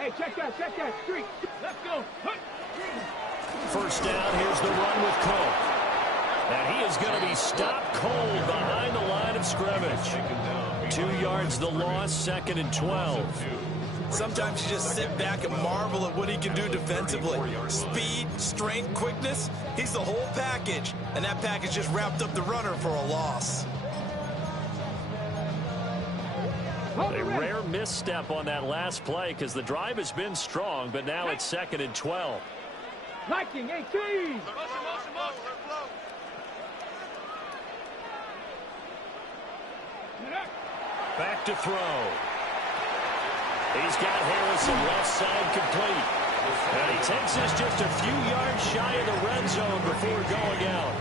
Hey, check that. Street. Let's go. First down, here's the run with Cole. And he is going to be stopped cold behind the line of scrimmage. 2 yards the loss, 2nd and 12. Sometimes you just sit back and marvel at what he can do defensively. Speed, strength, quickness, he's the whole package. And that package just wrapped up the runner for a loss. A rare misstep on that last play because the drive has been strong, but now it's 2nd and 12. Liking 18. Back to throw. He's got Harrison left side complete. And he takes this just a few yards shy of the red zone before going out.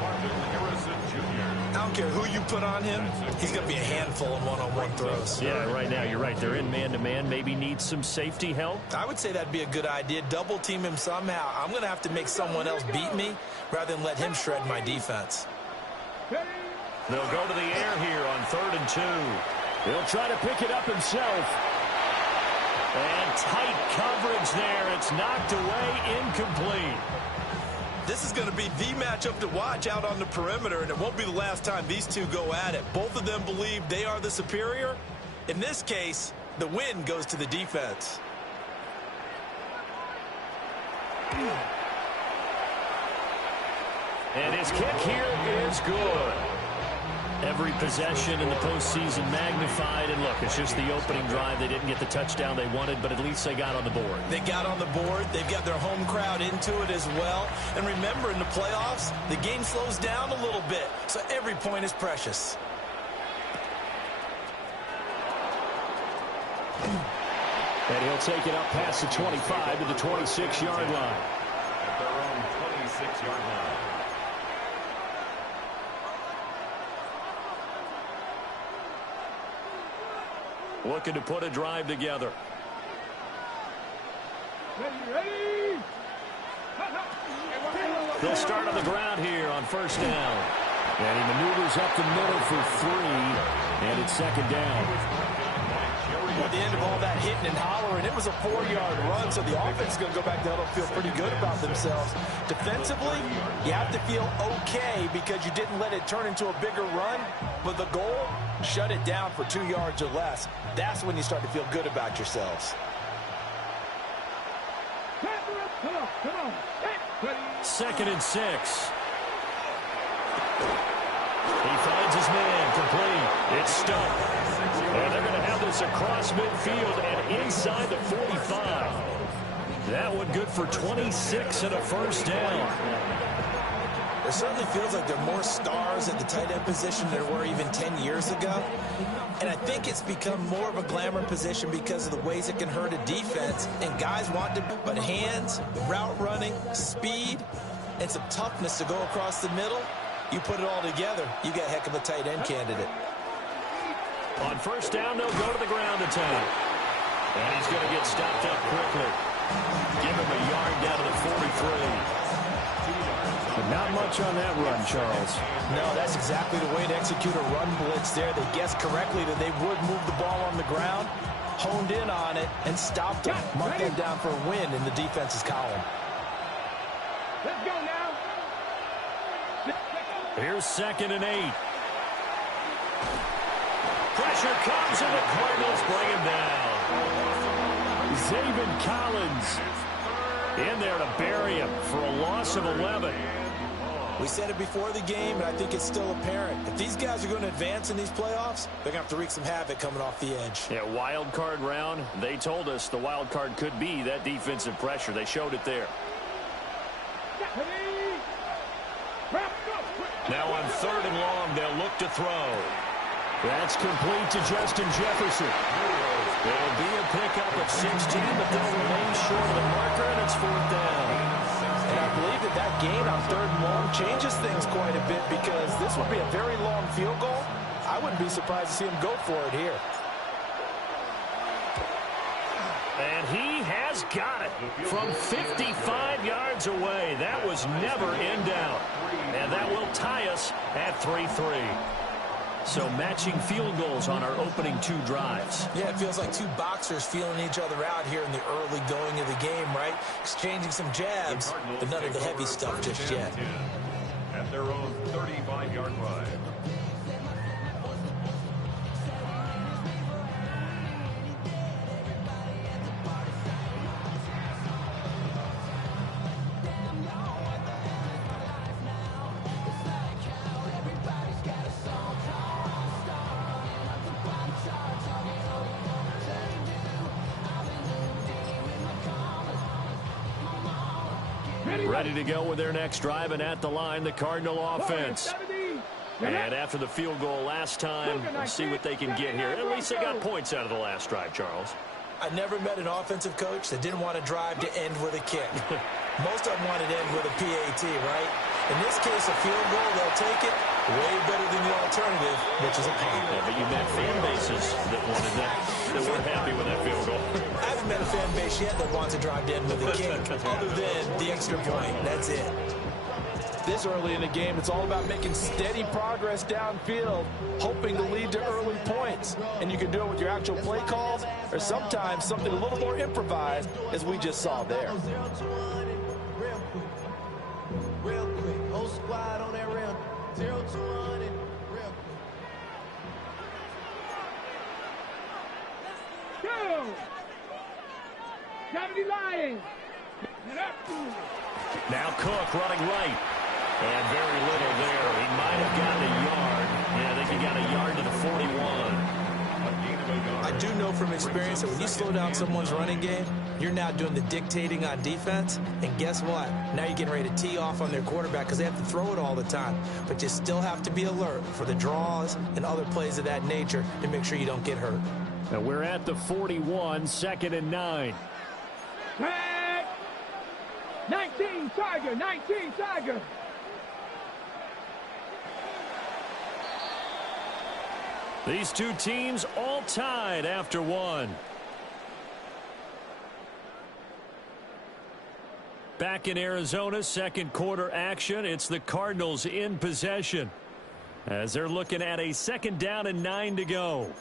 I don't care who you put on him, he's going to be a handful in one-on-one throws. Yeah, right now, you're right. They're in man-to-man. Maybe needs some safety help. I would say that'd be a good idea. Double team him somehow. I'm going to have to make someone else beat me rather than let him shred my defense. They'll go to the air here on 3rd and 2. He'll try to pick it up himself. And tight coverage there. It's knocked away, incomplete. This is going to be the matchup to watch out on the perimeter, and it won't be the last time these two go at it. Both of them believe they are the superior. In this case, the win goes to the defense. And his kick here is good. Every possession in the postseason magnified. And look, it's just the opening drive. They didn't get the touchdown they wanted, but at least they got on the board. They got on the board. They've got their home crowd into it as well. And remember, in the playoffs, the game slows down a little bit, so every point is precious. And he'll take it up past the 25 to the 26-yard line. At their own 26-yard line. Looking to put a drive together. Ready. They'll start on the ground here on 1st down. And he maneuvers up the middle for 3. And it's 2nd down. At the end of all that hitting and hollering, it was a 4-yard run, so the offense is going to go back to huddle and feel pretty good about themselves. Defensively, you have to feel okay because you didn't let it turn into a bigger run, but the goal, shut it down for 2 yards or less. That's when you start to feel good about yourselves. Come on. 2nd and 6. He finds his man, complete. It's stuffed. And they're going to have this across midfield and inside the 45. That one good for 26 and a 1st down. It certainly feels like there are more stars at the tight end position than there were even 10 years ago. And I think it's become more of a glamour position because of the ways it can hurt a defense. And guys want to, but hands, route running, speed, and some toughness to go across the middle. You put it all together, you got a heck of a tight end candidate. On 1st down, they'll go to the ground attack. And he's going to get stopped up quickly. Give him a yard down to the 43. But not much on that run, Charles. No, that's exactly the way to execute a run blitz there. They guessed correctly that they would move the ball on the ground, honed in on it, and stopped them. Marked them down for a win in the defense's column. Let's go now. Here's 2nd and 8. Pressure comes, and the Cardinals bring him down. Zaven Collins in there to bury him for a loss of 11. We said it before the game, and I think it's still apparent. If these guys are going to advance in these playoffs, they're going to have to wreak some havoc coming off the edge. Yeah, wild card round. They told us the wild card could be that defensive pressure. They showed it there. Now on 3rd and long, they'll look to throw. That's complete to Justin Jefferson. It'll be a pickup of 16, but they'll remain short of the marker, and it's 4th down. And I believe that gain on 3rd and long changes things quite a bit because this would be a very long field goal. I wouldn't be surprised to see him go for it here. And he has got it from 55 yards away. That was never in doubt. And that will tie us at 3-3. So matching field goals on our opening 2 drives. Yeah, it feels like 2 boxers feeling each other out here in the early going of the game, right? Exchanging some jabs, but none of the heavy stuff just yet. At their own 35-yard line. Ready to go with their next drive, and at the line, the Cardinal offense. And after the field goal last time, let's see what they can get here. At least they got points out of the last drive, Charles. I never met an offensive coach that didn't want to drive to end with a kick. Most of them wanted to end with a PAT, right? In this case, a field goal, they'll take it. Way better than the alternative, which is a punt. Yeah, but you met fan bases that wanted that weren't happy with that field goal. I haven't met a fan base yet that wants to drive to end with a kick, other than the extra point. That's it. This early in the game, it's all about making steady progress downfield, hoping to lead to early points. And you can do it with your actual play calls, or sometimes something a little more improvised, as we just saw there. Real quick, whole squad on that rim. 0 to 1 and real quick. Go! 70 Lions! Now Cook running right. And very little there. He might have gotten a yard. Yeah, I think he got a yard to the 41. I do know from experience that when you slow down someone's running game, you're now doing the dictating on defense. And guess what? Now you're getting ready to tee off on their quarterback because they have to throw it all the time. But you still have to be alert for the draws and other plays of that nature to make sure you don't get hurt. Now we're at the 41, 2nd and 9. Tag! 19 Tiger! 19 Tiger! These two teams all tied after 1. Back in Arizona, second quarter action. It's the Cardinals in possession as they're looking at a 2nd down and 9 to go.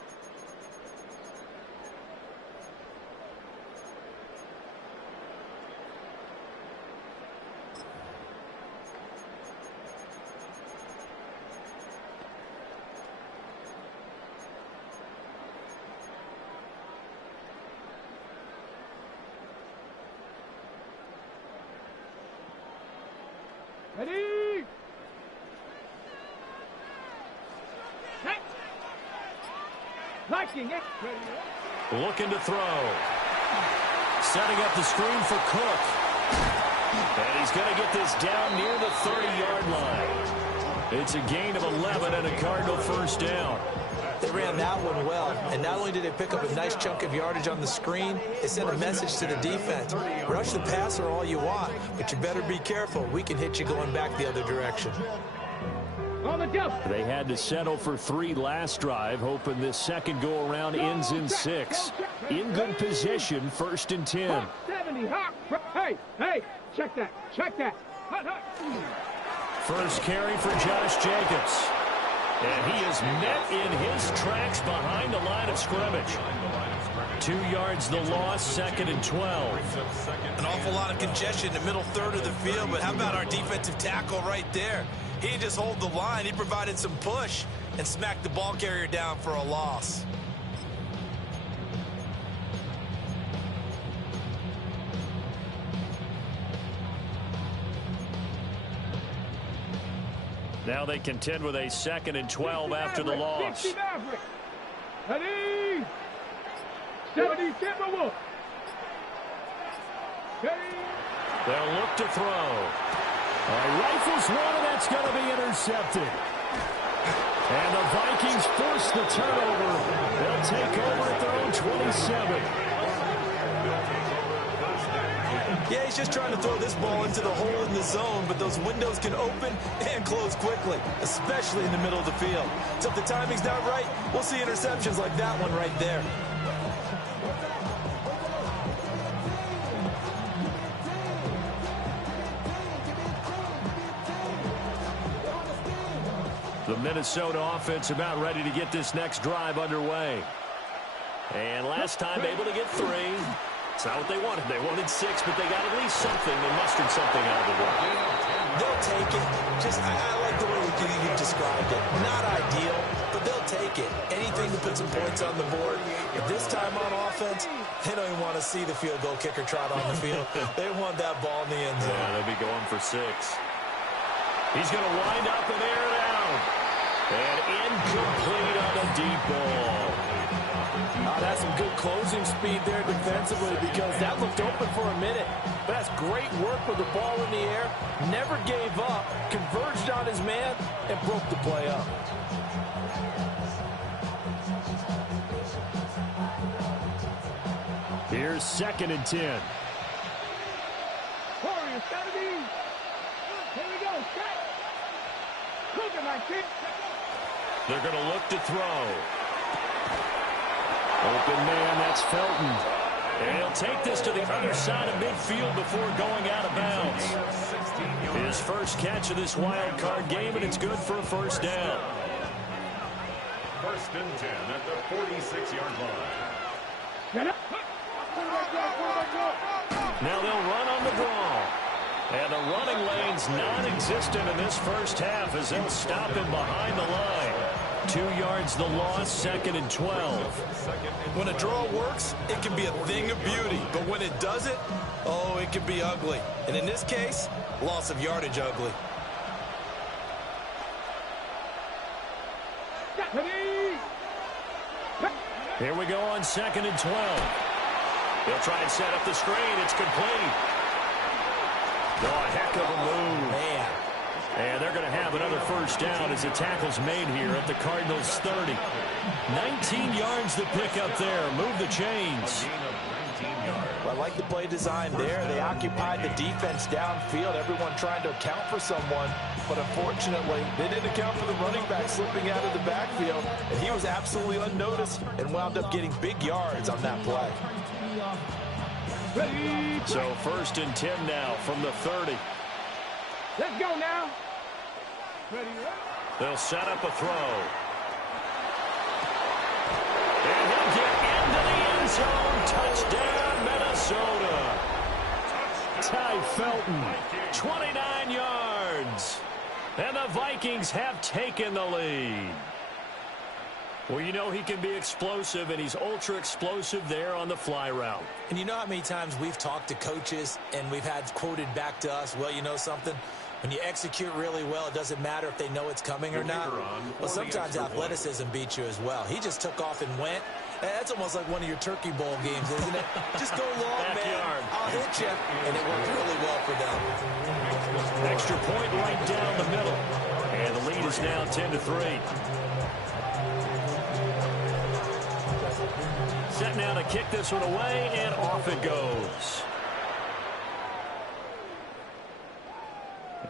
Ready? Set. Liking it. Looking to throw. Setting up the screen for Cook. And he's going to get this down near the 30-yard line. It's a gain of 11 and a Cardinal first down. They ran that one well, and not only did they pick up a nice chunk of yardage on the screen, they sent a message to the defense. Rush the passer all you want, but you better be careful. We can hit you going back the other direction. On the jump. They had to settle for 3 last drive, hoping this second go-around ends in 6. In good position, 1st and 10. Hawk 70, Hawk. Hey, check that. Check that. Hut. First carry for Josh Jacobs. And he is met in his tracks behind the line of scrimmage. 2 yards the loss, 2nd and 12. An awful lot of congestion in the middle third of the field, but how about our defensive tackle right there? He didn't just hold the line, he provided some push and smacked the ball carrier down for a loss. Now they contend with a 2nd and 12 after the loss. Ready? 70 Timberwolves. They'll look to throw. Rifles one, and that's going to be intercepted. And the Vikings force the turnover. They'll take over at their own 27. Yeah, he's just trying to throw this ball into the hole in the zone, but those windows can open and close quickly, especially in the middle of the field. So if the timing's not right, we'll see interceptions like that one right there. The Minnesota offense about ready to get this next drive underway. And last time able to get 3. It's not what they wanted. They wanted 6, but they got at least something. They mustered something out of the run. They'll take it. I like the way you described it. Not ideal, but they'll take it. Anything to put some points on the board. But this time on offense, they don't even want to see the field goal kicker trot on the field. They want that ball in the end zone. Yeah, they'll be going for 6. He's going to wind up and air it out. And incomplete on the deep ball. That's some good closing speed there defensively because that looked open for a minute. But that's great work with the ball in the air. Never gave up, converged on his man, and broke the play up. Here's 2nd and 10. Warriors, gotta be. Here we go. Set. Cooking my kid. They're going to look to throw. Open man, that's Felton. And he'll take this to the other side of midfield before going out of bounds. His first catch of this wild card game, and it's good for a first down. 1st and 10 at the 46-yard line. Now they'll run on the draw. And the running lane's non-existent in this first half as they'll stop him behind the line. 2 yards the loss, 2nd and 12. When a draw works, it can be a thing of beauty. But when it doesn't, oh, it can be ugly. And in this case, loss of yardage ugly. Here we go on 2nd and 12. They'll try and set up the screen. It's complete. Oh, a heck of a move. Man. And they're going to have another first down as the tackle's made here at the Cardinals' 30. 19 yards to pick up there. Move the chains. I like the play design there. They occupied the defense downfield, everyone trying to account for someone. But unfortunately, they didn't account for the running back slipping out of the backfield. And he was absolutely unnoticed and wound up getting big yards on that play. So 1st and 10 now from the 30. Let's go now. They'll set up a throw. And he'll get into the end zone. Touchdown, Minnesota. Ty Felton. 29 yards. And the Vikings have taken the lead. Well, you know he can be explosive, and he's ultra explosive there on the fly route. And you know how many times we've talked to coaches and we've had quoted back to us, well, you know something? When you execute really well, it doesn't matter if they know it's coming or not. Well, sometimes athleticism beats you as well. He just took off and went. That's almost like one of your Turkey Bowl games, isn't it? Just go long, man. I'll hit you. And it worked really well for them. Extra point right down the middle. And the lead is now 10-3. Set now to kick this one away, and off it goes.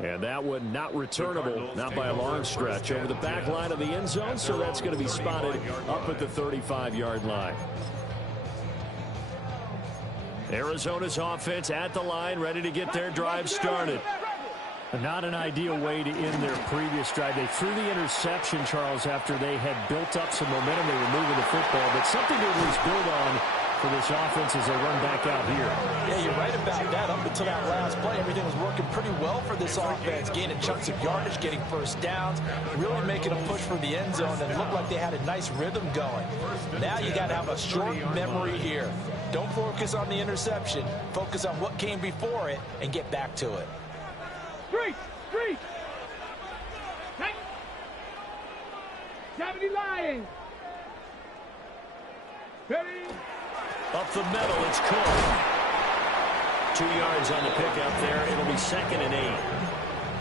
And that one not returnable, not by a long stretch, over the back line of the end zone, so that's going to be spotted up at the 35-yard line. Arizona's offense at the line, ready to get their drive started. Not an ideal way to end their previous drive. They threw the interception, Charles, after they had built up some momentum. They were moving the football, but something to at least build on for this offense as they run back out here. Yeah, you're right about that. Up until that last play, everything was working pretty well for this offense, gaining chunks of yardage, getting first downs, really making a push for the end zone, and it looked like they had a nice rhythm going. Now you got to have a short memory here. Don't focus on the interception. Focus on what came before it and get back to it. Street! Street! Hey! 70 Lions! Ready? Up the middle, it's Cook. 2 yards on the pickup there. It'll be 2nd and 8.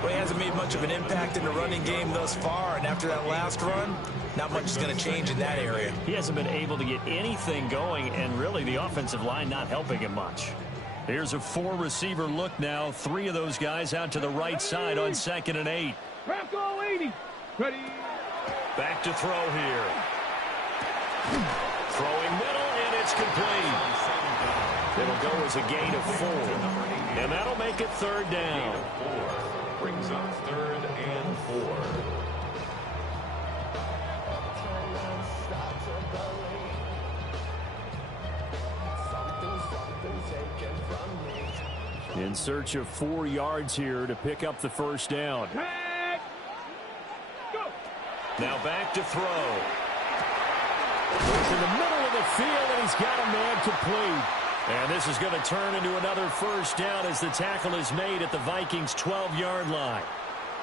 Well, he hasn't made much of an impact in the running game thus far, and after that last run, not much is going to change in that area. He hasn't been able to get anything going, and really the offensive line not helping him much. Here's a 4-receiver look now. 3 of those guys out to the right side on 2nd and 8. Bronco 80. Ready? Back to throw here. Throwing middle, and it's complete. It'll go as a gain of 4. And that'll make it 3rd down. Brings up 3rd and 4. In search of 4 yards here to pick up the first down. Go. Now back to throw. He's in the middle of the field, and he's got a man complete. And this is going to turn into another first down as the tackle is made at the Vikings' 12-yard line.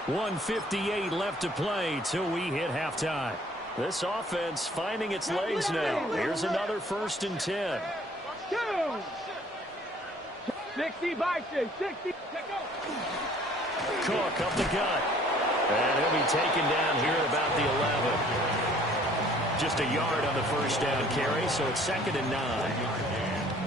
1:58 left to play till we hit halftime. This offense finding its legs now. Here's another 1st and 10. 60 by 6. 60. Cook up the gut. And he'll be taken down here at about the 11. Just a yard on the first down carry, so it's 2nd and 9.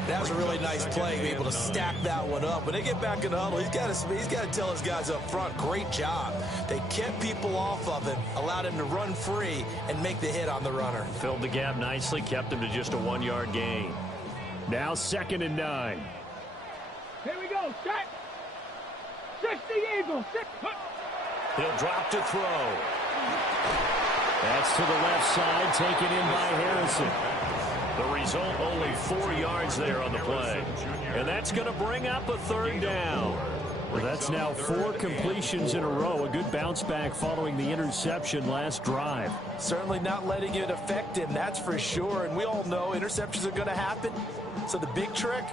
That was a really nice play, be able to stack that one up. When they get back in the huddle, he's got to tell his guys up front, great job. They kept people off of him, allowed him to run free and make the hit on the runner. Filled the gap nicely, kept him to just a 1-yard gain. Now 2nd and 9. Here we go. Set. 60 Eagles. He'll drop to throw. That's to the left side, taken in by Harrison. The result, only 4 yards there on the play. And that's going to bring up a 3rd down. Well, that's now 4 completions in a row. A good bounce back following the interception last drive. Certainly not letting it affect him, that's for sure. And we all know interceptions are going to happen. So the big trick,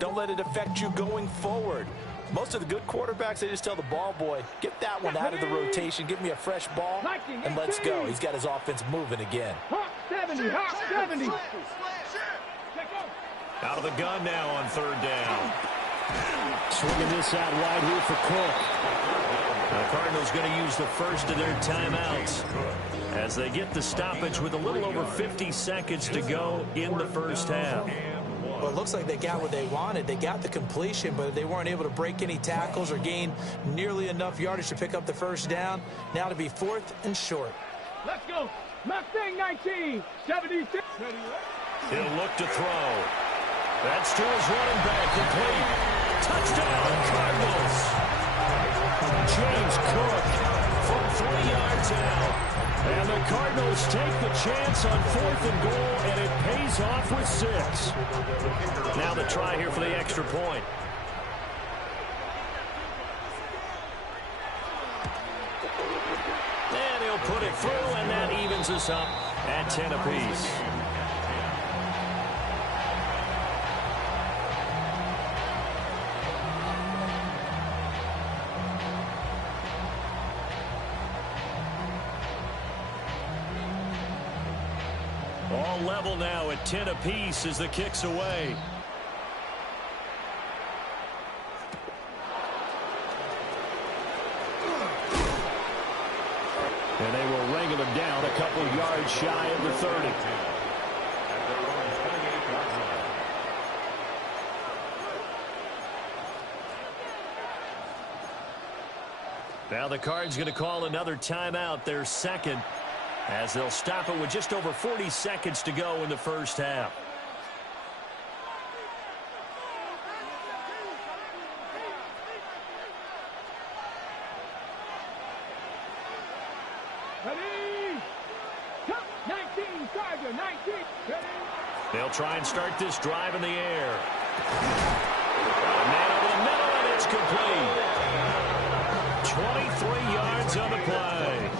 don't let it affect you going forward. Most of the good quarterbacks, they just tell the ball boy, get that one out of the rotation, give me a fresh ball, and let's go. He's got his offense moving again. Hawk 70. Hawk 70. Out of the gun now on 3rd down. Swinging this out wide here for Cook. The Cardinals going to use the first of their timeouts as they get the stoppage with a little over 50 seconds to go in the first half. Well, it looks like they got what they wanted. They got the completion, but they weren't able to break any tackles or gain nearly enough yardage to pick up the first down. Now to be 4th and short. Let's go. Mustang 19. 76. He'll look to throw. That's to his running back, complete. Touchdown, Cardinals. James Cook From 3 yards out. And the Cardinals take the chance on 4th and goal, and it pays off with 6. Now the try here for the extra point. And he'll put it through, and that evens us up at 10 apiece. All level now at 10 apiece as the kick's away. And they will wrangle him down a couple yards shy of the 30. Now the Cards going to call another timeout, their 2nd, as they'll stop it with just over 40 seconds to go in the first half. Ready. 19. Charger. 19. Ready. They'll try and start this drive in the air. A man over the middle, and it's complete. 23 yards on the play.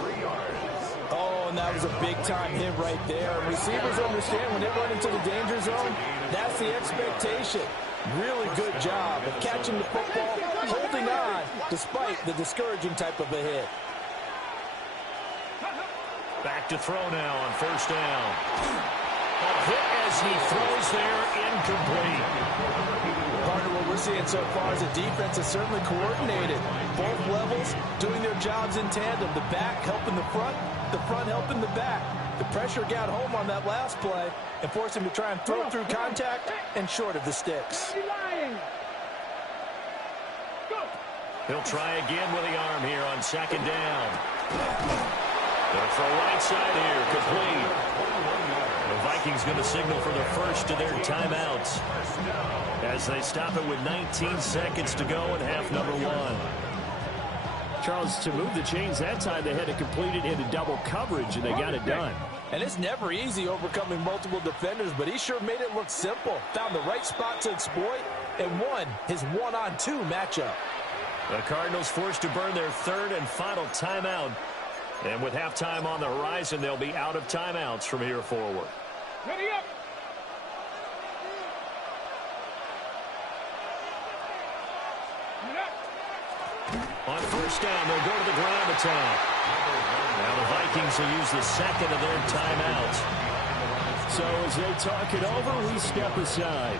Oh, and that was a big-time hit right there. Receivers understand when they run into the danger zone, that's the expectation. Really good job of catching the football, holding on, despite the discouraging type of a hit. Back to throw now on 1st down. A hit as he throws there, incomplete. Partner, what we're seeing so far is the defense is certainly coordinated. Both levels doing their jobs in tandem. The back helping the front helping the back. The pressure got home on that last play and forced him to try and throw through contact and short of the sticks. He'll try again with the arm here on 2nd down. They'll throw right side here, complete. The Vikings going to signal for the first of their timeouts as they stop it with 19 seconds to go in half number 1. Charles, to move the chains that time, they had to complete it into double coverage, and they got it done. And it's never easy overcoming multiple defenders, but he sure made it look simple. Found the right spot to exploit and won his one-on-two matchup. The Cardinals forced to burn their third and final timeout. And with halftime on the horizon, they'll be out of timeouts from here forward. Ready up. On first down, they'll go to the ground attack. Now the Vikings will use the second of their timeouts. So as they talk it over, we step aside.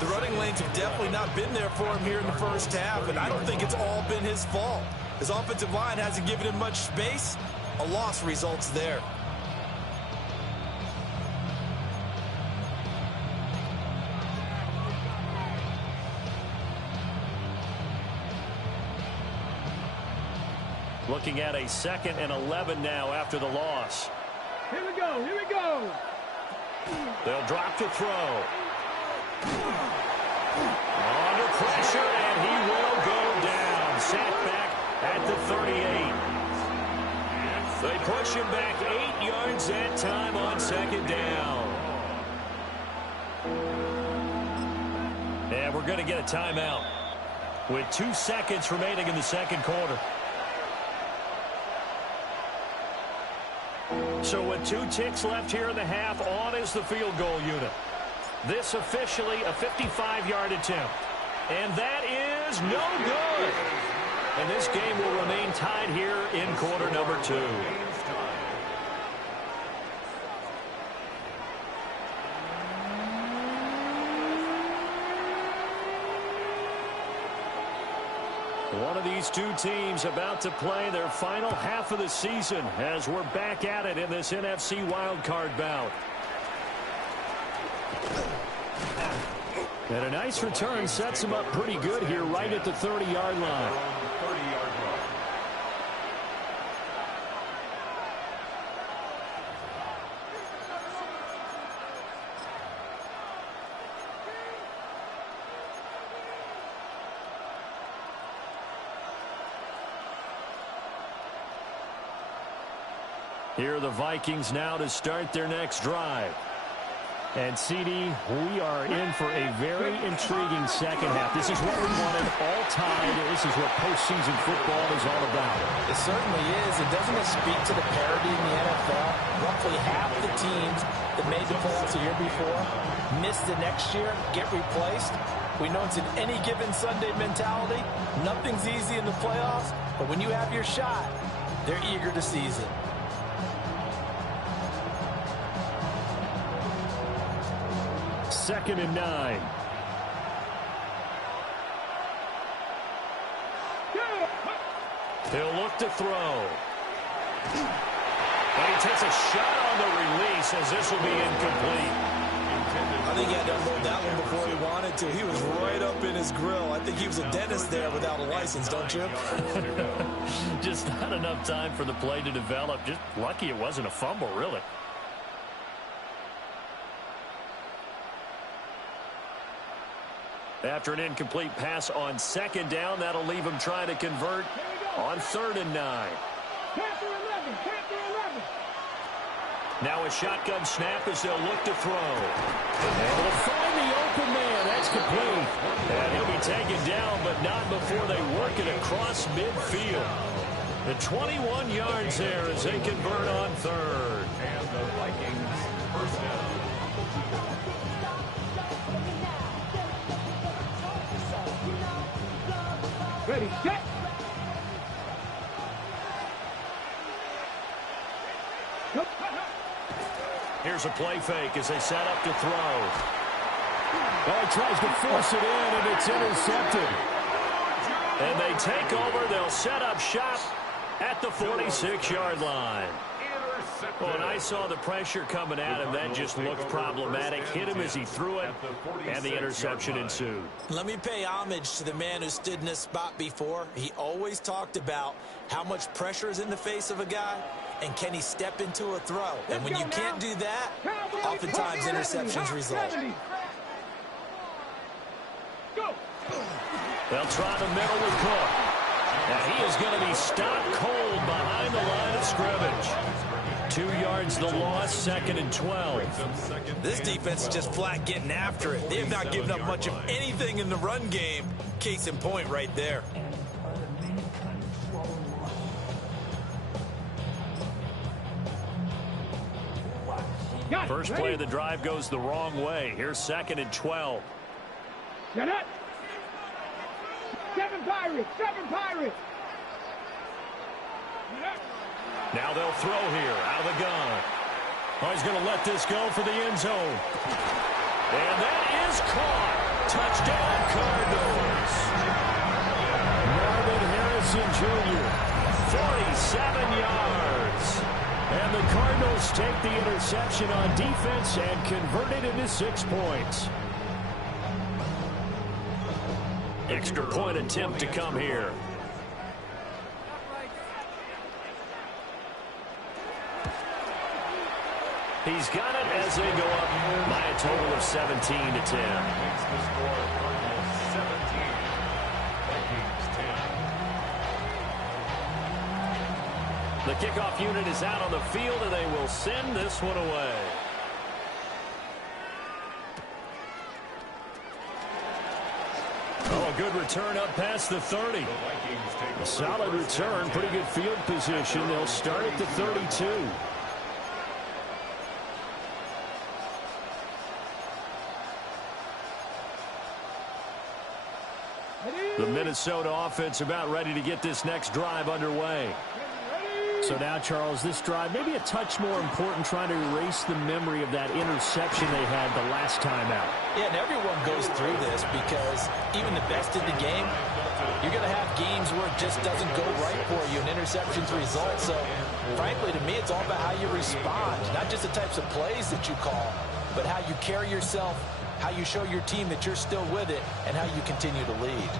The running lanes have definitely not been there for him here in the first half, and I don't think it's all been his fault. His offensive line hasn't given him much space. A loss results there. Looking at a 2nd and 11 now after the loss. Here we go. Here we go. They'll drop to throw. Under pressure, and he will go down. Sacked back at the 38. They push him back 8 yards that time on 2nd down. And we're going to get a timeout with 2 seconds remaining in the second quarter. So with 2 ticks left here in the half, on is the field goal unit. This officially a 55-yard attempt. And that is no good. And this game will remain tied here in quarter number 2. One of these two teams about to play their final half of the season as we're back at it in this NFC wildcard bout. And a nice return sets him up pretty good here right at the 30-yard line. Here are the Vikings now to start their next drive. And, CD, we are in for a very intriguing second half. This is what we wanted, all tied. This is what postseason football is all about. It certainly is. And doesn't it speak to the parity in the NFL? Roughly half the teams that made the playoffs the year before miss the next year, get replaced. We know it's an any given Sunday mentality. Nothing's easy in the playoffs, but when you have your shot, they're eager to seize it. Second and 9. He'll look to throw. And he takes a shot on the release as this will be incomplete. I think he had to unload that one before he wanted to. He was right up in his grill. I think he was a dentist there without a license, don't you? Just not enough time for the play to develop. Just lucky it wasn't a fumble, really. After an incomplete pass on 2nd down, that'll leave him trying to convert on 3rd and 9. Panther 11. Panther 11. Now a shotgun snap as they'll look to throw. And they'll find the open man. That's complete. And he'll be taken down, but not before they work it across midfield. The 21 yards there as they convert on 3rd. And the Vikings first down. Ready, set. Here's a play fake as they set up to throw. Oh, he tries to force it in, and it's intercepted. And they take over. They'll set up shop at the 46-yard line. Well, and I saw the pressure coming at him. That just looked problematic. Hit him as he threw it, and the interception ensued. Let me pay homage to the man who stood in this spot before. He always talked about how much pressure is in the face of a guy, and can he step into a throw. And when you can't do that, oftentimes interceptions result. They'll try the middle with Cook. And he is going to be stopped cold behind the line of scrimmage. 2 yards the loss, 2nd and 12. This defense is just flat getting after it. They have not given up much of anything in the run game. Case in point right there. First play of the drive goes the wrong way. Here's 2nd and 12. Set up. 7 Pirates. 7 Pirates. Now they'll throw here out of the gun. Oh, he's going to let this go for the end zone. And that is caught. Touchdown, Cardinals. Marvin Harrison Jr., 47 yards. And the Cardinals take the interception on defense and convert it into 6 points. Extra point attempt to come here. He's got it as they go up by a total of 17 to 10. The kickoff unit is out on the field, and they will send this one away. Oh, a good return up past the 30. A solid return, pretty good field position. They'll start at the 32. The Minnesota offense about ready to get this next drive underway. So now, Charles, this drive maybe a touch more important, trying to erase the memory of that interception they had the last time out. Yeah, and everyone goes through this because even the best in the game, you're going to have games where it just doesn't go right for you, and interceptions result. So, frankly, to me, it's all about how you respond, not just the types of plays that you call, but how you carry yourself, how you show your team that you're still with it, and how you continue to lead.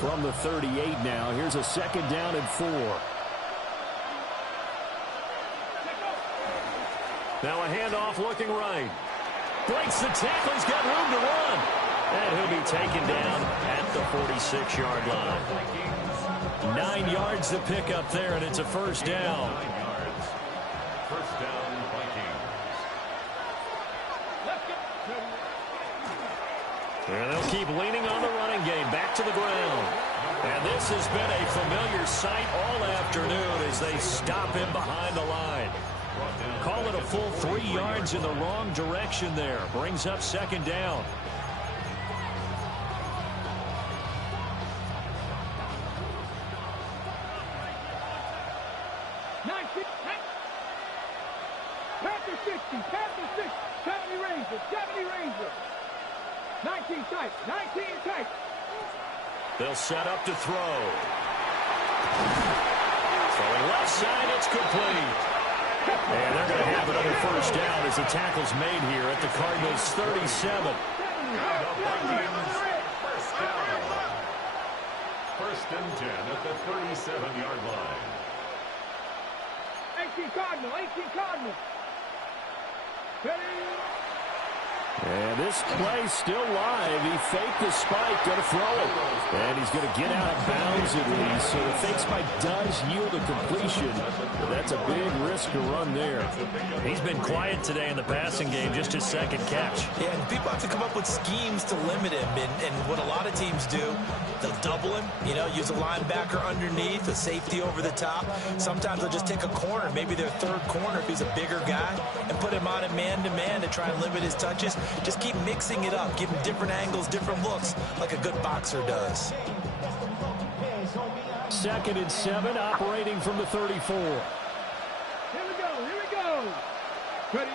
From the 38 now, here's a 2nd down and 4. Now a handoff looking right. Breaks the tackle. He's got room to run. And he'll be taken down at the 46-yard line. 9 yards to pick up there, and it's a first down. First down, Vikings. And they'll keep leaning on the running game. Back to the ground. And this has been a familiar sight all afternoon as they stop him behind the line. Call it a full 3 yards in the wrong direction there. Brings up 2nd down. Panther 60. Panther 60. 70 Rangers. 70 Rangers. 19 tight. 19 tight. They'll set up to throw. Throwing left side, it's complete. And they're going to have another first down as the tackle's made here at the Cardinals' 37. First and 10 at the 37-yard line. 18 Cardinal. 18 Cardinal. Ready? And this play's still live. He faked the spike, going to throw it. And he's going to get out of bounds at least. So the fake spike does yield a completion. But that's a big risk to run there. He's been quiet today in the passing game, just his 2nd catch. Yeah, and people have to come up with schemes to limit him. And what a lot of teams do, they'll double him, use a linebacker underneath, a safety over the top. Sometimes they'll just take a corner, maybe their 3rd corner if he's a bigger guy, and put him on a man-to-man to try and limit his touches. Just keep mixing it up, give him different angles, different looks, like a good boxer does. 2nd and 7, operating from the 34. Here we go. Here we go. Ready?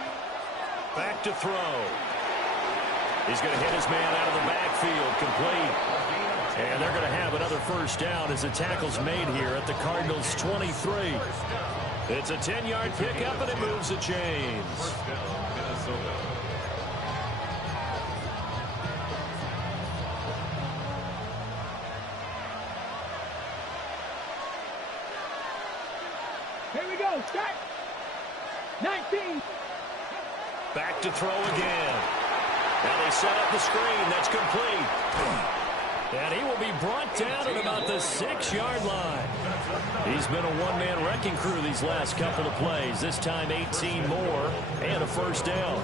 Back to throw. He's going to hit his man out of the backfield, complete. And they're going to have another first down as the tackle's made here at the Cardinals' 23. It's a 10-yard pickup, and it moves the chains. Here we go. Start. 19. Back to throw again. Now they set up the screen. That's complete. And he will be brought down at about the 6-yard line. He's been a one-man wrecking crew these last couple of plays. This time 18 more and a first down.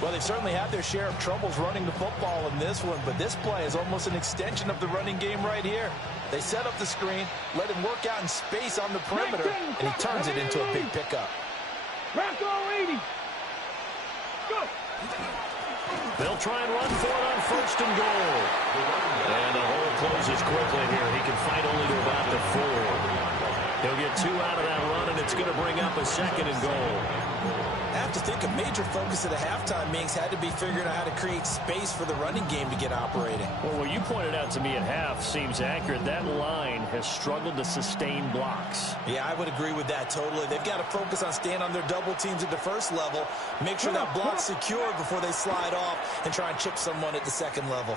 Well, they certainly had their share of troubles running the football in this one, but this play is almost an extension of the running game right here. They set up the screen, let him work out in space on the perimeter, and he turns it into a big pickup. Bronco 80. Go. They'll try and run for it on first and goal. And the hole closes quickly here. He can fight only to about the 4. He'll get 2 out of that run, and it's going to bring up a second and goal. I have to think a major focus at the halftime meetings had to be figuring out how to create space for the running game to get operating. Well, what you pointed out to me at half seems accurate. That line has struggled to sustain blocks. Yeah, I would agree with that totally. They've got to focus on staying on their double teams at the first level, make sure that block's secured before they slide off and try and chip someone at the second level.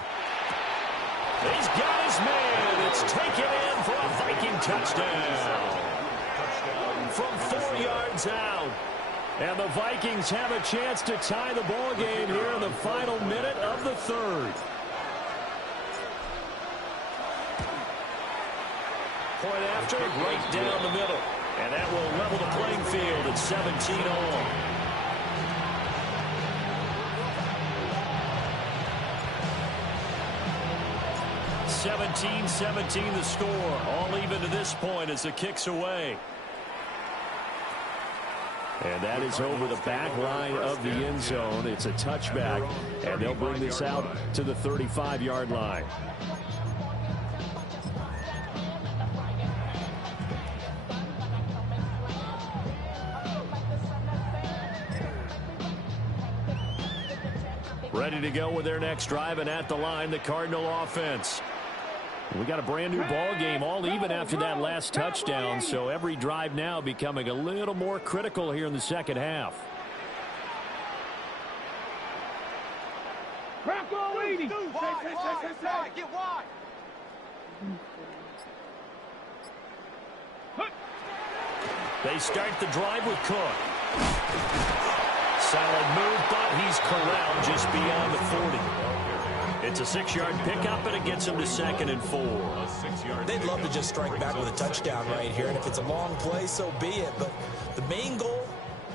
He's got his man. It's taken in for a Viking touchdown. From 4 yards out. And the Vikings have a chance to tie the ball game here in the final minute of the third. Point after, right down the middle. And that will level the playing field at 17 all. (17-17) the score. All even to this point as the kick's away. And that is over the back line of the end zone. It's a touchback, and they'll bring this out to the 35-yard line. Ready to go with their next drive, and at the line, the Cardinal offense. We got a brand new ball game, all even after that last touchdown, so every drive now becoming a little more critical here in the second half. Bronco 80. Get wide. They start the drive with Cook. Solid move, but he's corralled just beyond the 40. It's a 6-yard pickup, and it gets him to 2nd and 4. They'd love to just strike back with a touchdown right here, and if it's a long play, so be it. But the main goal,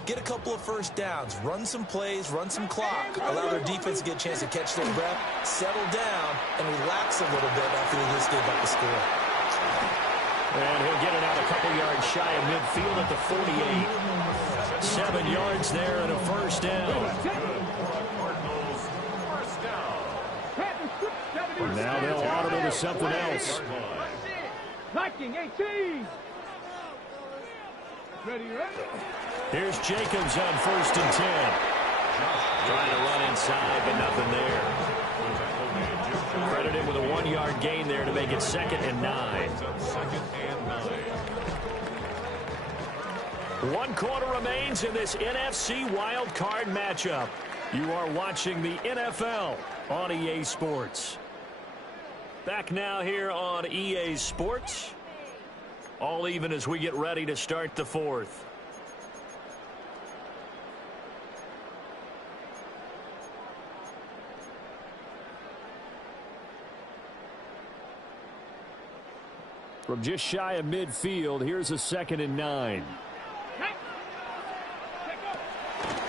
get a couple of first downs, run some plays, run some clock, allow their defense to get a chance to catch their breath, settle down, and relax a little bit after they just gave up the score. And he'll get it out a couple yards shy of midfield at the 48. 7 yards there and a first down. Now they'll audible to something else. Viking 18. Ready. Here's Jacobs on 1st and 10. Trying to run inside, but nothing there. Credited with a 1-yard gain there to make it 2nd and 9. 1 quarter remains in this NFC wild card matchup. You are watching the NFL on EA Sports. Back now here on EA Sports. All even as we get ready to start the 4th. From just shy of midfield, here's a 2nd and 9.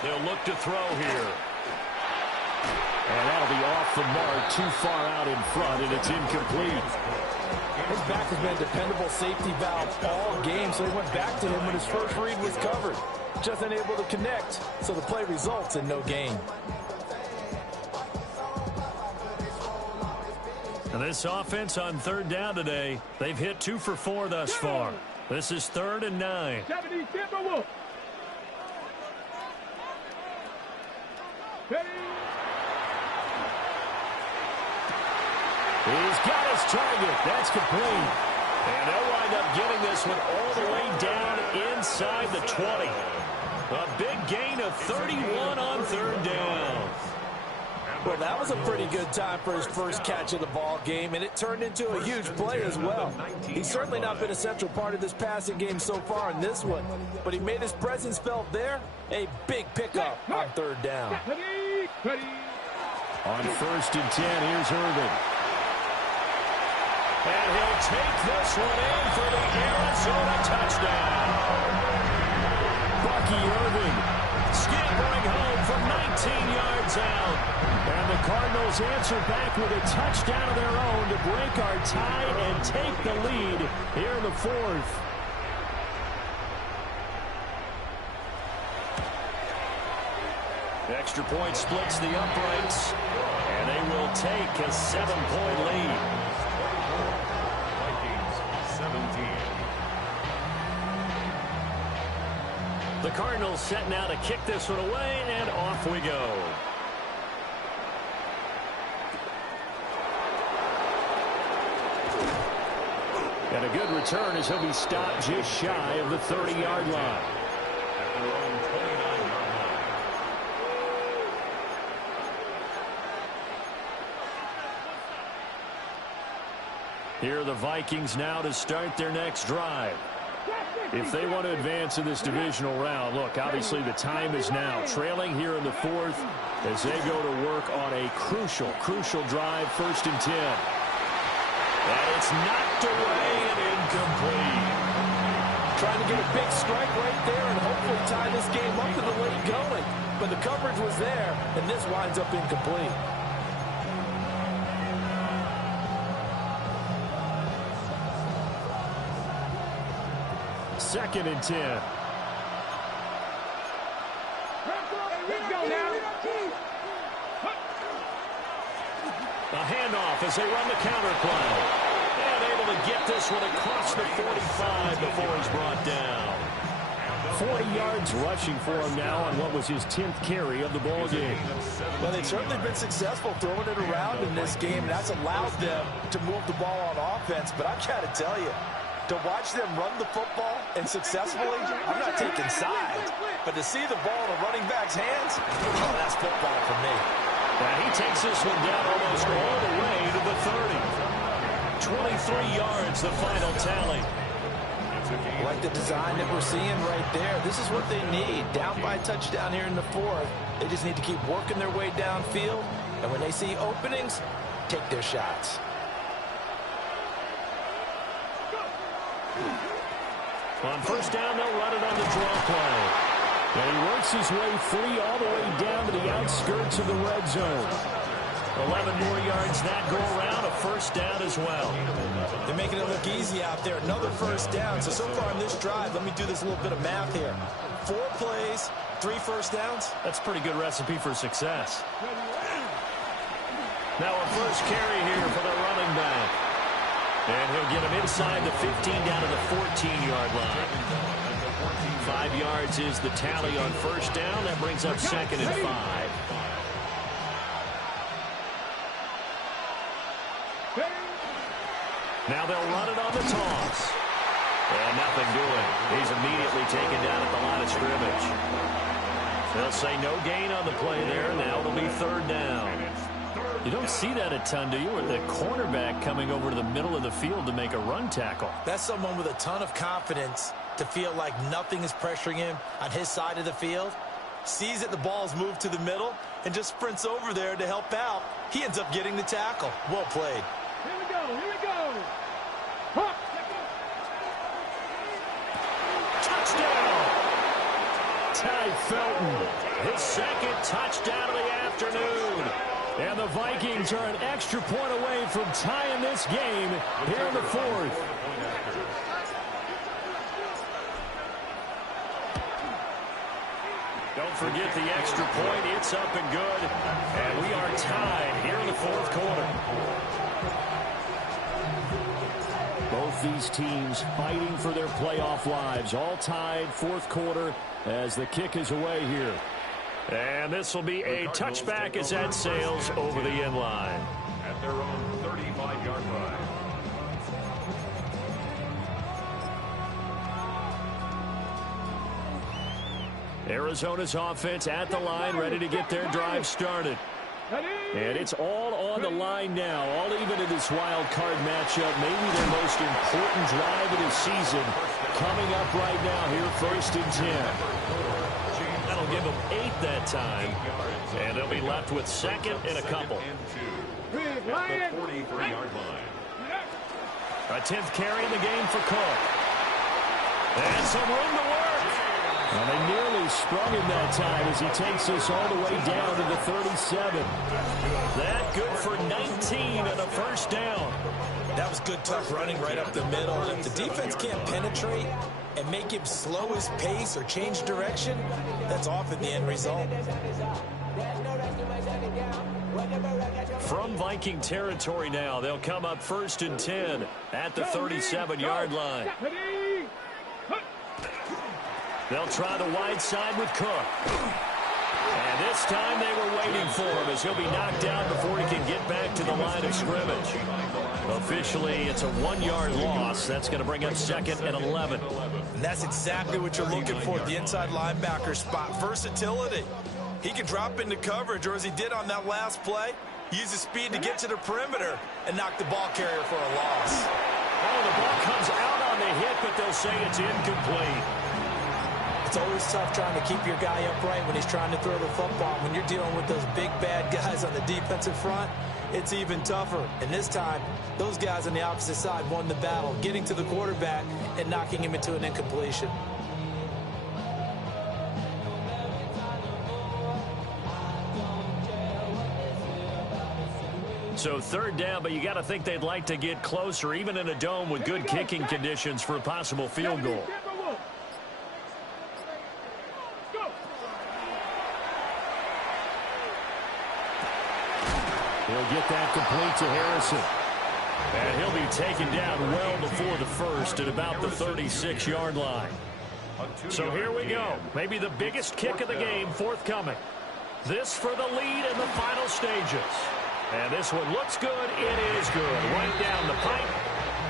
They'll look to throw here. And that'll be off the mark, too far out in front, and it's incomplete. His back has been a dependable safety valve all game, so he went back to him when his first read was covered. Just unable to connect, so the play results in no gain. And this offense on 3rd down today, they've hit 2 for 4 thus far. This is 3rd and 9. 70 Timberwolves. Ready. He's got his target. That's complete. And they'll wind up getting this one all the way down inside the 20. A big gain of 31 on 3rd down. Well, that was a pretty good time for his first catch of the ball game, and it turned into a huge play as well. He's certainly not been a central part of this passing game so far in this one, but he made his presence felt there. A big pickup on 3rd down. Ready. On 1st and 10, here's Irvin. And he'll take this one in for the Arizona touchdown. Bucky Irving scampering home from 19 yards out. And the Cardinals answer back with a touchdown of their own to break our tie and take the lead here in the fourth. Extra point splits the uprights, and they will take a 7-point lead. Vikings 17. The Cardinals set now to kick this one away, and off we go. And a good return as he'll be stopped just shy of the 30-yard line. At their own 29-yard line. Here are the Vikings now to start their next drive. If they want to advance in this divisional round, look, obviously the time is now. Trailing here in the fourth as they go to work on a crucial drive, 1st and 10. And it's knocked away and incomplete. Trying to get a big strike right there and hopefully tie this game up to the late going. But the coverage was there, and this winds up incomplete. Second and 10. Let's go now. A handoff as they run the counter play. And able to get this one across the 45 before he's brought down. 40 yards rushing for him now on what was his 10th carry of the ball game. Well, they've certainly been successful throwing it around in this game, and that's allowed them to move the ball on offense. But I've got to tell you, to watch them run the football and successfully, I'm not taking sides, but to see the ball in a running back's hands, oh, that's football for me. Now he takes this one down almost all the way to the 30. 23 yards, the final tally. Like the design that we're seeing right there. This is what they need. Down by a touchdown here in the fourth. They just need to keep working their way downfield. And when they see openings, take their shots. On 1st down, they'll run it on the draw play. And he works his way free all the way down to the outskirts of the red zone. 11 more yards that go around, a 1st down as well. They're making it look easy out there. Another 1st down. So far in this drive, let me do this little bit of math here. 4 plays, 3 1st downs. That's a pretty good recipe for success. Now a 1st carry here for the running back. And he'll get him inside the 15 down to the 14-yard line. 5 yards is the tally on 1st down. That brings up 2nd and 5. Now they'll run it on the toss. And nothing doing. He's immediately taken down at the line of scrimmage. They'll say no gain on the play there. Now it'll be 3rd down. You don't see that a ton, do you? With the cornerback coming over to the middle of the field to make a run tackle. That's someone with a ton of confidence to feel like nothing is pressuring him on his side of the field. Sees that the ball's moved to the middle and just sprints over there to help out. He ends up getting the tackle. Well played. Here we go. Here we go. Huh. Touchdown! Ty Felton, his 2nd touchdown of the afternoon. And the Vikings are an extra point away from tying this game here in the fourth. Don't forget the extra point. It's up and good. And we are tied here in the fourth quarter. Both these teams fighting for their playoff lives. All tied, fourth quarter as the kick is away here. And this will be a touchback as that sails over the end line. At their own 35-yard line. Arizona's offense at the line, ready to get their drive started. And it's all on the line now, all even in this wild card matchup. Maybe their most important drive of the season coming up right now here, 1st and 10. That'll give them 8 that time. And they'll be left with 2nd and a couple. At the 43-yard line. A 10th carry in the game for Cook. And some room to work. And they nearly sprung him that time as he takes this all the way down to the 37. That good for 19 and a first down. That was good, tough running right up the middle. If the defense can't penetrate and make him slow his pace or change direction, that's often the end result. From Viking territory now, they'll come up 1st and 10 at the 37-yard line. They'll try the wide side with Cook. And this time they were waiting for him as he'll be knocked down before he can get back to the line of scrimmage. Officially, it's a 1-yard loss. That's going to bring up 2nd and 11. And that's exactly what you're looking for at the inside linebacker spot. Versatility. He can drop into coverage, or as he did on that last play, use his speed to get to the perimeter and knock the ball carrier for a loss. Oh, the ball comes out on the hit, but they'll say it's incomplete. It's always tough trying to keep your guy upright when he's trying to throw the football. When you're dealing with those big, bad guys on the defensive front, it's even tougher. And this time, those guys on the opposite side won the battle, getting to the quarterback and knocking him into an incompletion. So 3rd down, but you got to think they'd like to get closer, even in a dome with good kicking conditions for a possible field goal. He'll get that complete to Harrison. And he'll be taken down well before the first at about the 36-yard line. So here we go. Maybe the biggest kick of the game forthcoming. This for the lead in the final stages. And this one looks good. It is good. Right down the pipe.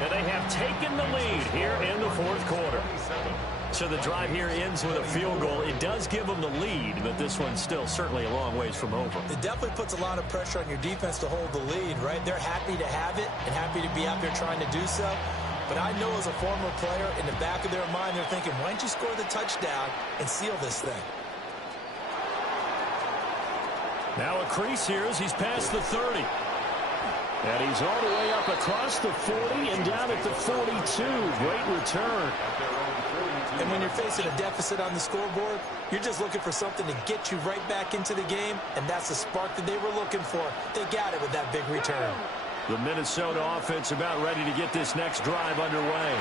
And they have taken the lead here in the 4th quarter. So the drive here ends with a field goal. It does give them the lead, but this one's still certainly a long ways from over. It definitely puts a lot of pressure on your defense to hold the lead, right? They're happy to have it and happy to be out there trying to do so. But I know as a former player, in the back of their mind, they're thinking, why don't you score the touchdown and seal this thing? Now a crease here as he's past the 30. And he's all the way up across the 40 and down at the 42. Great return. And when you're facing a deficit on the scoreboard, you're just looking for something to get you right back into the game, and that's the spark that they were looking for. They got it with that big return. The Minnesota offense about ready to get this next drive underway.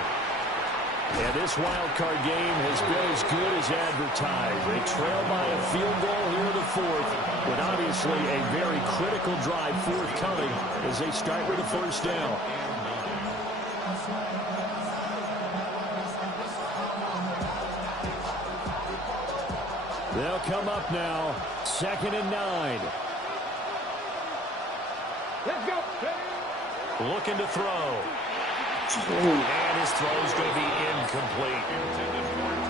And this wild card game has been as good as advertised. They trail by a field goal here in the 4th, with obviously a very critical drive forthcoming as they start with a 1st down. They'll come up now, 2nd and 9. Let's go. Looking to throw. And his throw's going to be incomplete.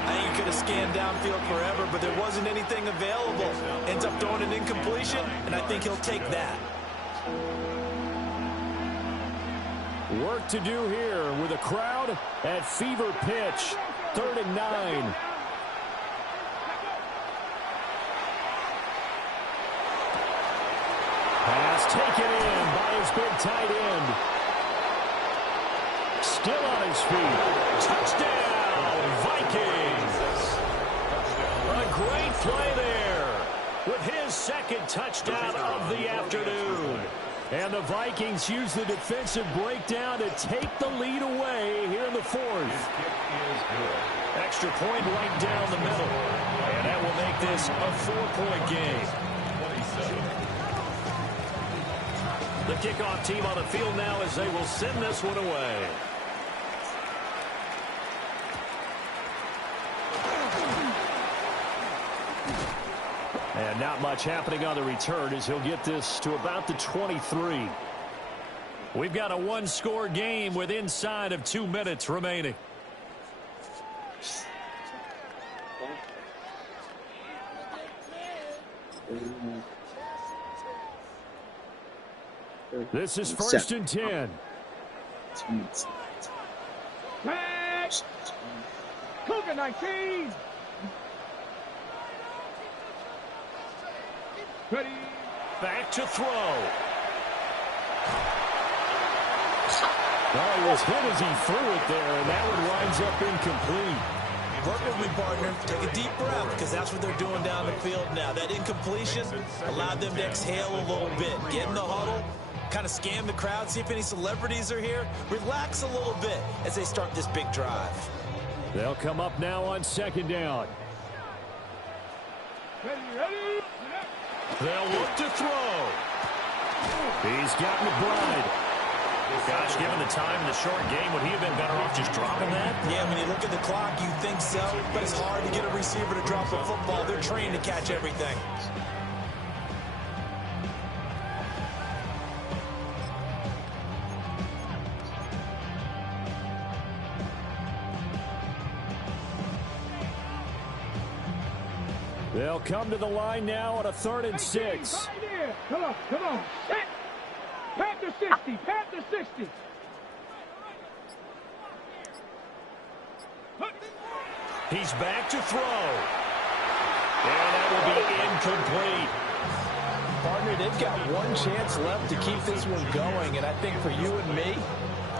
I think he could have scanned downfield forever, but there wasn't anything available. Ends up throwing an incompletion, and I think he'll take that. Work to do here with a crowd at fever pitch. 3rd and 9. Pass taken in by his big tight end. Still on his feet. Touchdown, Vikings. A great play there with his 2nd touchdown of the afternoon. And the Vikings use the defensive breakdown to take the lead away here in the 4th. Extra point right down the middle. And that will make this a 4-point game. The kickoff team on the field now as they will send this one away. And not much happening on the return as he'll get this to about the 23. We've got a 1-score game with inside of 2 minutes remaining. This is 1st and 10. Pass. Cougar 19. Ready. Back to throw. Oh, he was hit as he threw it there, and that one winds up incomplete. Work with me, partner. Take a deep breath, because that's what they're doing down the field now. That incompletion allowed them to exhale a little bit. Get in the huddle, kind of scan the crowd, see if any celebrities are here. Relax a little bit as they start this big drive. They'll come up now on second down. Ready. They'll look to throw. He's got McBride. Gosh, given the time in the short game, would he have been better off just dropping that? Yeah, when you look at the clock, you think so, but it's hard to get a receiver to drop a football. They're trained to catch everything. They'll come to the line now on a 3rd and 6. Come on. Set. Panther 60. Panther 60. He's back to throw. And that will be incomplete. Partner, they've got one chance left to keep this one going, and I think for you and me,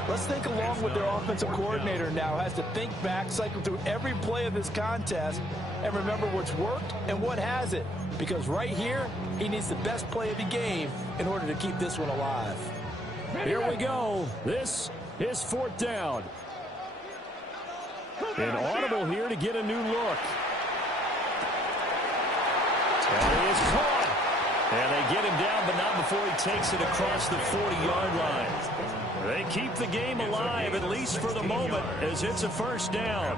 let's think along with their offensive coordinator now. Has to think back, cycle through every play of this contest, and remember what's worked and what hasn't. Because right here, he needs the best play of the game in order to keep this one alive. Here we go. This is 4th down. An audible here to get a new look. And he is caught. And they get him down, but not before he takes it across the 40-yard line. They keep the game alive, at least for the moment, as it's a 1st down.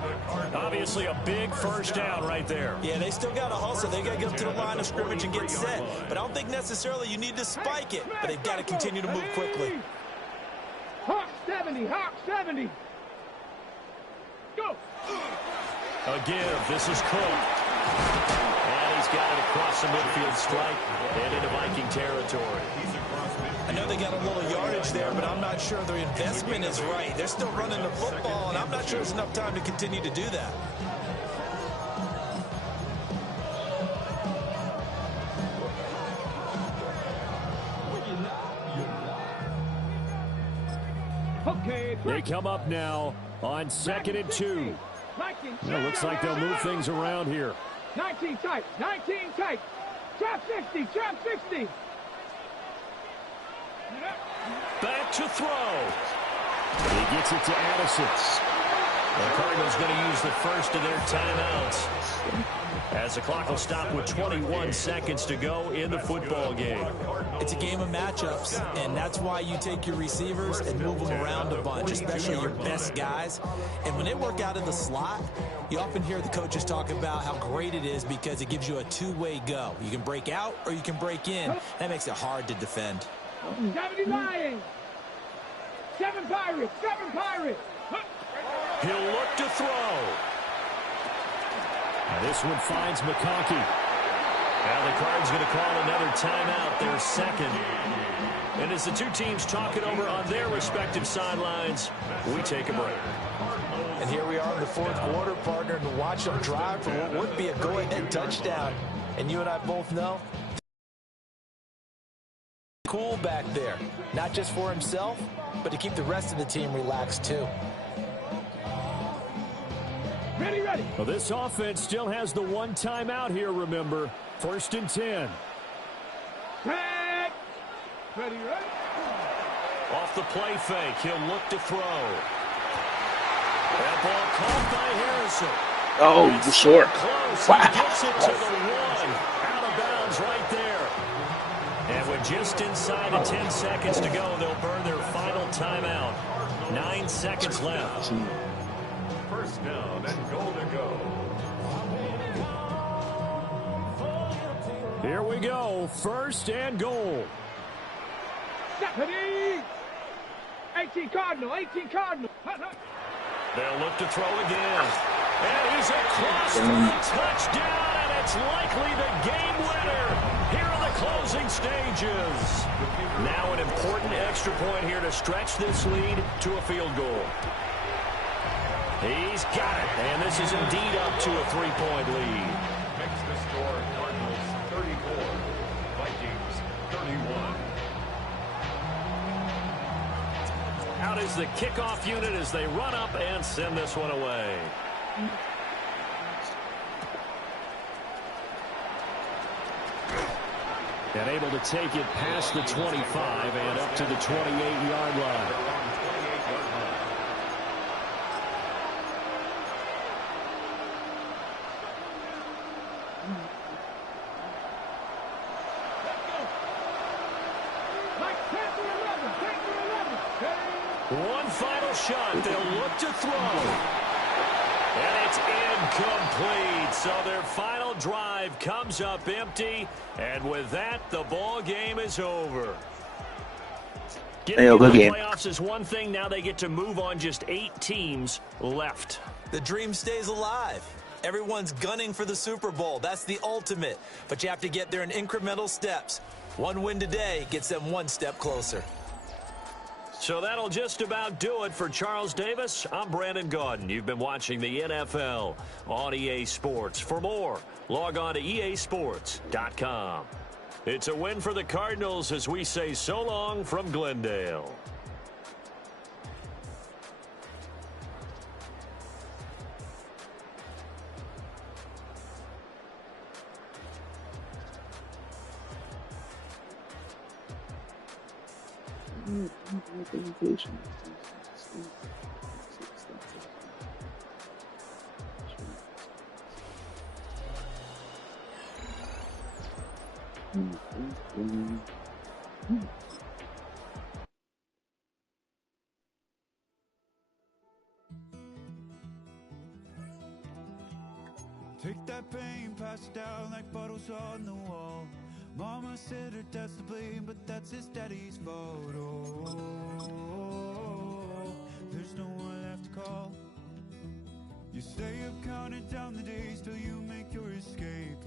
Obviously a big 1st down right there. Yeah, they still got to hustle. They got to get up to the line of scrimmage and get set. But I don't think necessarily you need to spike it, but they've got to continue to move quickly. Hawk 70. Go. A give. This is Cook. And he's got it across the midfield stripe and into Viking territory. I know they got a little yardage there, but I'm not sure their investment is right. They're still running the football, and I'm not sure there's enough time to continue to do that. Okay. They come up now on 2nd and 2. It looks like they'll move things around here. 19 tight. Trap 60. Back to throw. He gets it to Addison. The Cardinals going to use the first of their timeouts, as the clock will stop with 21 seconds to go in the football game. It's a game of matchups, and that's why you take your receivers and move them around a bunch, especially your best guys. And when they work out of the slot, you often hear the coaches talk about how great it is because it gives you a two-way go. You can break out or you can break in. That makes it hard to defend. 70 Lions. 7 Pirates. He'll look to throw. Now this one finds McConkey. Now the Cards going to call another timeout, their second. And as the two teams talk it over on their respective sidelines, we take a break. And here we are in the 4th quarter, partner, and watch them drive for what would be a go-ahead touchdown. And you and I both know, cool back there. Not just for himself, but to keep the rest of the team relaxed too. Ready. Well, this offense still has the one timeout here, remember. 1st and 10. Ready. Off the play fake, he'll look to throw. That ball caught by Harrison. Oh, It's short. Close. Wow. He gets it to the 1. Out of bounds right there. And with just inside of 10 seconds to go, they'll burn their final timeout. 9 seconds left. First down and goal to go. Here we go. 1st and goal. 18 Cardinal. They'll look to throw again. And he's across for a touchdown, and it's likely the game winner here in the closing stages. Now an important extra point here to stretch this lead to a field goal. He's got it, and this is indeed up to a 3-point lead. Makes the score Cardinals 34, Vikings 31. Out is the kickoff unit as they run up and send this one away. And able to take it past the 25 and up to the 28-yard line. One final shot. They'll look to throw. And it's incomplete. So their final drive comes up empty. And with that, the ball game is over. Getting into the playoffs is one thing. Now they get to move on. Just 8 teams left. The dream stays alive. Everyone's gunning for the Super Bowl. That's the ultimate. But you have to get there in incremental steps. One win today gets them one step closer. So that'll just about do it for Charles Davis. I'm Brandon Gaudin. You've been watching the NFL on EA Sports. For more, log on to easports.com. It's a win for the Cardinals as we say so long from Glendale. Take that pain, pass it down like bottles on the wall. Mama said her dad's to blame, but that's his daddy's fault. Oh, there's no one left to call. You stay up counting down the days till you make your escape.